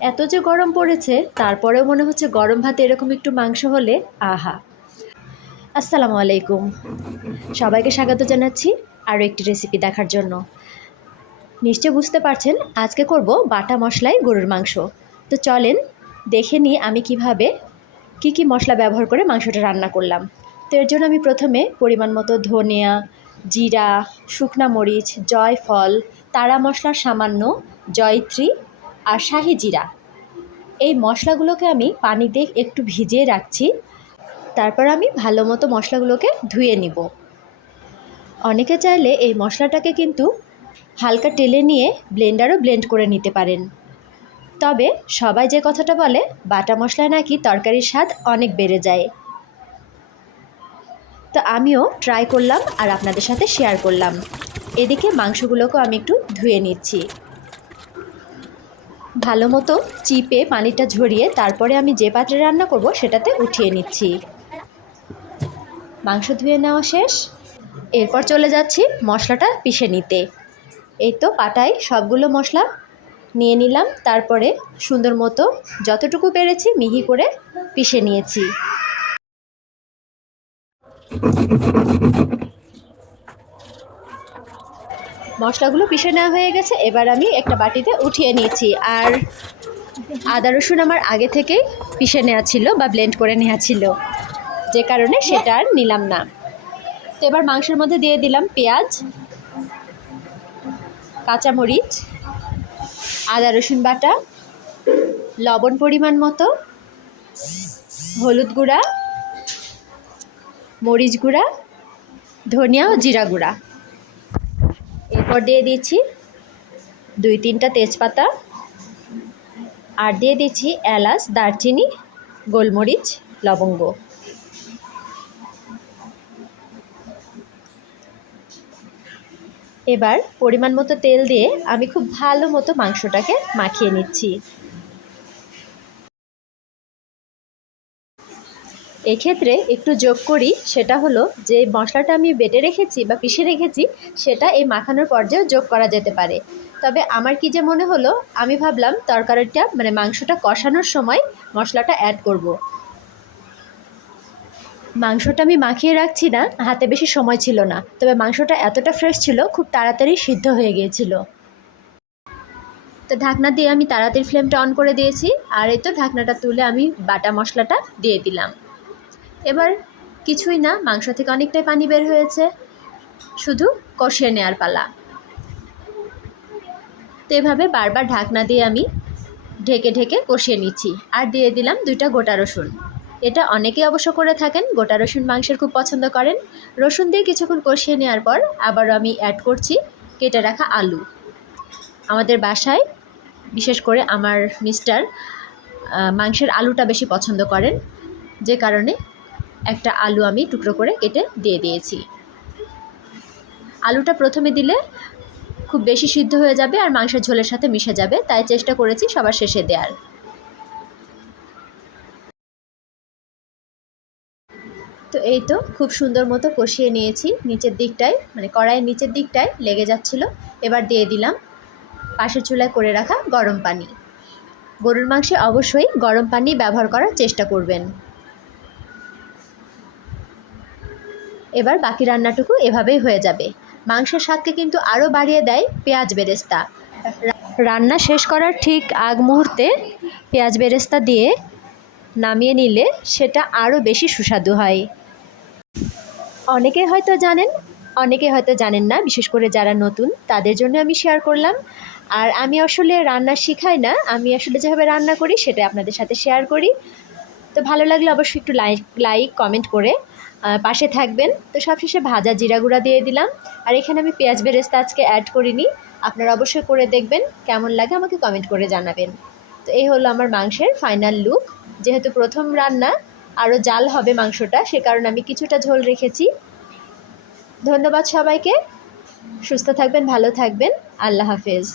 এত যে গরম পড়েছে তারপরেও মনে হচ্ছে গরম ভাতে এরকম একটু মাংস হলে আহা। আসসালামু আলাইকুম, সবাইকে স্বাগত জানাচ্ছি আরও একটি রেসিপি দেখার জন্য। নিশ্চয় বুঝতে পারছেন আজকে করব বাটা মশলায় গরুর মাংস। তো চলেন দেখে নিই আমি কিভাবে কি মশলা ব্যবহার করে মাংসটা রান্না করলাম। তো এর জন্য আমি প্রথমে পরিমাণ মতো ধনিয়া, জিরা, শুকনা মরিচ, জয়ফল, তারা মশলার সামান্য, জয়ত্রী আর শাহি জিরা, এই মশলাগুলোকে আমি পানিতে একটু ভিজিয়ে রাখছি। তারপর আমি ভালো মতো মশলাগুলোকে ধুয়ে নিব। অনেকে চাইলে এই মশলাটাকে কিন্তু হালকা টেলে নিয়ে ব্লেন্ডারও ব্লেন্ড করে নিতে পারেন। তবে সবাই যে কথাটা বলে বাটা মশলায় নাকি তরকারির স্বাদ অনেক বেড়ে যায়, তো আমিও ট্রাই করলাম আর আপনাদের সাথে শেয়ার করলাম। এদিকে মাংসগুলোকেও আমি একটু ধুয়ে নিচ্ছি। ভালো মতো চিপে পানিটা ঝরিয়ে তারপরে আমি যে পাত্রে রান্না করব সেটাতে উঠিয়ে নিচ্ছি। মাংস ধুয়ে নেওয়া শেষ, এরপর চলে যাচ্ছি মশলাটা পিষে নিতে। এই তো পাটায় সবগুলো মশলা নিয়ে নিলাম, তারপরে সুন্দর মতো যতটুকু পেরেছি মিহি করে পিষে নিয়েছি। মশলাগুলো পিষে নেওয়া হয়ে গেছে, এবার আমি একটা বাটিতে উঠিয়ে নিয়েছি। আর আদা রসুন আমার আগে থেকেই পিষে নেওয়া ছিল বা ব্লেন্ড করে নেওয়া ছিল, যে কারণে সেটা আর নিলাম না। তো এবার মাংসের মধ্যে দিয়ে দিলাম পেঁয়াজ, কাঁচামরিচ, আদা রসুন বাটা, লবণ পরিমাণ মতো, হলুদ গুঁড়া, মরিচ গুঁড়া, ধনিয়া ও জিরা গুঁড়া। এরপর দিয়ে দিচ্ছি 2-3টা তেজপাতা, আর দিয়ে দিচ্ছি এলাচ, দারচিনি, গোলমরিচ, লবঙ্গ। এবার পরিমাণ মতো তেল দিয়ে আমি খুব ভালো মতো মাংসটাকে মাখিয়ে নিচ্ছি। এক্ষেত্রে একটু যোগ করি, সেটা হলো যে মশলাটা আমি বেটে রেখেছি বা পিষে রেখেছি সেটা এই মাখানোর পর্যায়েও যোগ করা যেতে পারে। তবে আমার কি যে মনে হলো, আমি ভাবলাম তরকারিটা মানে মাংসটা কষানোর সময় মশলাটা অ্যাড করব। মাংসটা আমি মাখিয়ে রাখছি না, হাতে বেশি সময় ছিল না, তবে মাংসটা এতটা ফ্রেশ ছিল খুব তাড়াতাড়ি সিদ্ধ হয়ে গিয়েছিল। তো ঢাকনা দিয়ে আমি তাড়াতাড়ি ফ্লেমটা অন করে দিয়েছি, আর এই তো ঢাকনাটা তুলে আমি বাটা মশলাটা দিয়ে দিলাম। এবার কিছুই না, মাংস থেকে অনেকটাই পানি বের হয়েছে, শুধু কষিয়ে নেওয়ার পালা। তো এভাবে বারবার ঢাকনা দিয়ে আমি ঢেকে ঢেকে কষিয়ে নিচ্ছি। আর দিয়ে দিলাম 2টা গোটা রসুন। এটা অনেকেই অবশ্য করে থাকেন, গোটা রসুন মাংসের খুব পছন্দ করেন। রসুন দিয়ে কিছুক্ষণ কষিয়ে নেওয়ার পর আবারও আমি অ্যাড করছি কেটে রাখা আলু। আমাদের বাসায় বিশেষ করে আমার মিস্টার মাংসের আলুটা বেশি পছন্দ করেন, যে কারণে একটা আলু আমি টুকরো করে কেটে দিয়ে দিয়েছি। আলুটা প্রথমে দিলে খুব বেশি সিদ্ধ হয়ে যাবে আর মাংসের ঝোলের সাথে মিশে যাবে, তাই চেষ্টা করেছি সবার শেষে দেওয়ার। তো এই তো খুব সুন্দর মতো কষিয়ে নিয়েছি। নিচের দিকটায় মানে কড়াইয়ের নিচের দিকটায় লেগে যাচ্ছিল। এবার দিয়ে দিলাম পাশের চুলায় করে রাখা গরম পানি। গরুর মাংসে অবশ্যই গরম পানি ব্যবহার করার চেষ্টা করবেন। এবার বাকি রান্নাটুকু এভাবেই হয়ে যাবে। মাংসের স্বাদকে কিন্তু আরও বাড়িয়ে দেয় পেঁয়াজ বেরেস্তা। রান্না শেষ করার ঠিক আগ মুহূর্তে পেঁয়াজ বেরেস্তা দিয়ে নামিয়ে নিলে সেটা আরও বেশি সুস্বাদু হয়। অনেকে হয়তো জানেন, অনেকে হয়তো জানেন না, বিশেষ করে যারা নতুন তাদের জন্য আমি শেয়ার করলাম। আর আমি আসলে রান্না শিখাই না, আমি আসলে যেভাবে রান্না করি সেটা আপনাদের সাথে শেয়ার করি। তো ভালো লাগলে অবশ্যই একটু লাইক কমেন্ট করে পাশে থাকবেন। তো সবশেষে ভাজা জিরা গুঁড়া দিয়ে দিলাম। আর এখানে আমি পেঁয়াজ বেরেস্তা আজকে অ্যাড করিনি, আপনারা অবশ্যই করে দেখবেন, কেমন লাগে আমাকে কমেন্ট করে জানাবেন। তো এই হলো আমার মাংসের ফাইনাল লুক। যেহেতু প্রথম রান্না, আরও জাল হবে মাংসটা, সে কারণে আমি কিছুটা ঝোল রেখেছি। ধন্যবাদ সবাইকে, সুস্থ থাকবেন, ভালো থাকবেন, আল্লাহ হাফেজ।